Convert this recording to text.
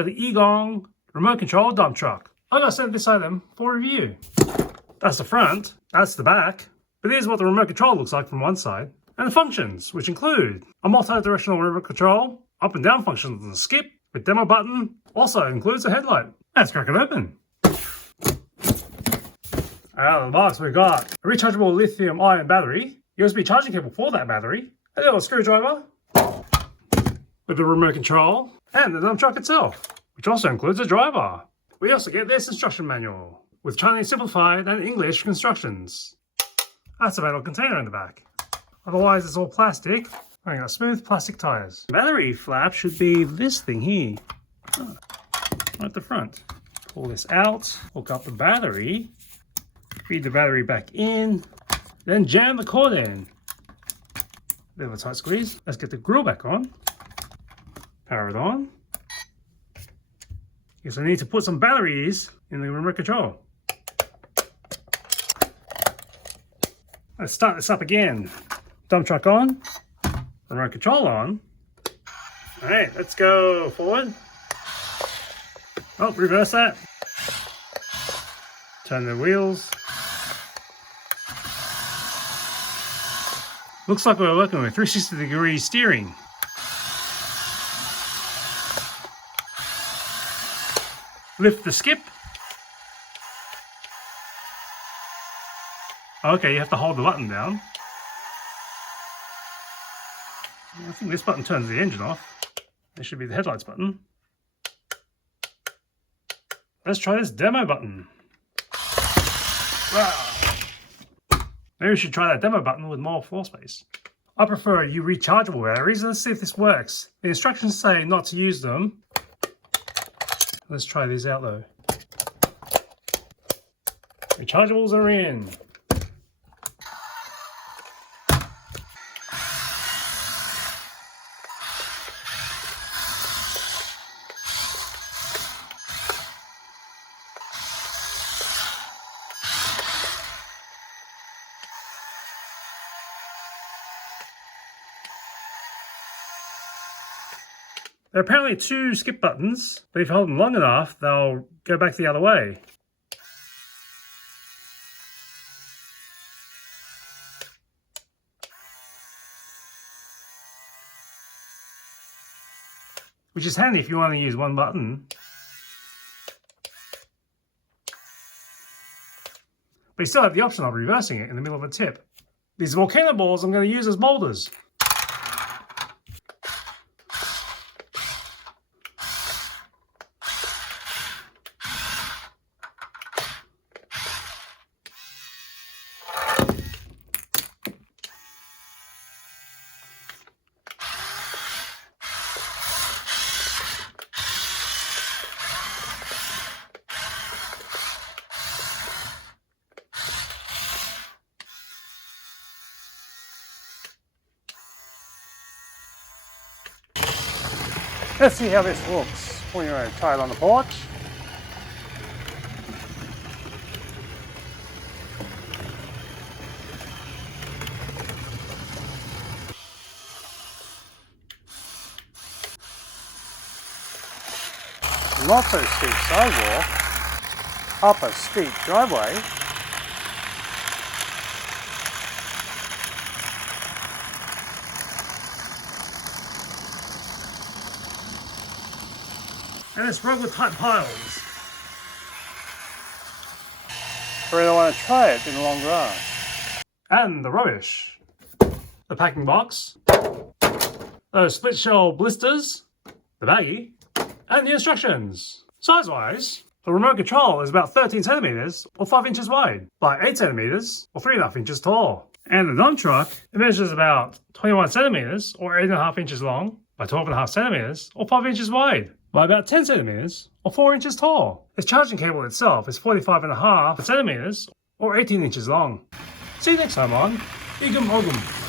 got the Egong remote control dump truck. I'm going to send this item for review. That's the front, that's the back. But here's what the remote control looks like from one side. And the functions, which include a multi-directional remote control, up and down functions on the skip, with demo button, also includes a headlight. Let's crack it open. Out of the box we've got a rechargeable lithium ion battery, USB charging cable for that battery, a little screwdriver, with the remote control, and the dump truck itself, which also includes a driver. We also get this instruction manual, with Chinese simplified and English constructions. That's a metal container in the back. Otherwise it's all plastic. I got smooth plastic tyres. The battery flap should be this thing here. Right at the front. Pull this out, hook up the battery, feed the battery back in, then jam the cord in. Bit of a tight squeeze. Let's get the grill back on. Power it on. Guess I need to put some batteries in the remote control. Let's start this up again. Dump truck on. Remote control on. Alright, let's go forward. Oh, reverse that. Turn the wheels. Looks like we're working with 360-degree steering. Lift the skip. Okay, you have to hold the button down. I think this button turns the engine off. This should be the headlights button. Let's try this demo button. Wow. Maybe we should try that demo button with more floor space. I prefer rechargeable batteries. Let's see if this works. The instructions say not to use them. Let's try these out though. Rechargeables are in. There are apparently 2 skip buttons, but if you hold them long enough, they'll go back the other way. Which is handy if you only use one button. But you still have the option of reversing it in the middle of a tip. These volcano balls I'm going to use as boulders. Let's see how this looks when you're tied on the porch. Not so steep sidewalk, up a steep driveway. And it's rug with tight piles. I really want to try it in the long grass. And the rubbish. The packing box. Those split shell blisters. The baggie. And the instructions. Size-wise, the remote control is about 13 centimeters or 5 inches wide by 8 centimeters or 3.5 inches tall. And the dump truck, it measures about 21 centimeters or 8.5 inches long by 12.5 centimeters or 5 inches wide by about 10 centimeters or 4 inches tall. Its charging cable itself is 45.5 centimeters or 18 inches long. See you next time on Igum Ogum.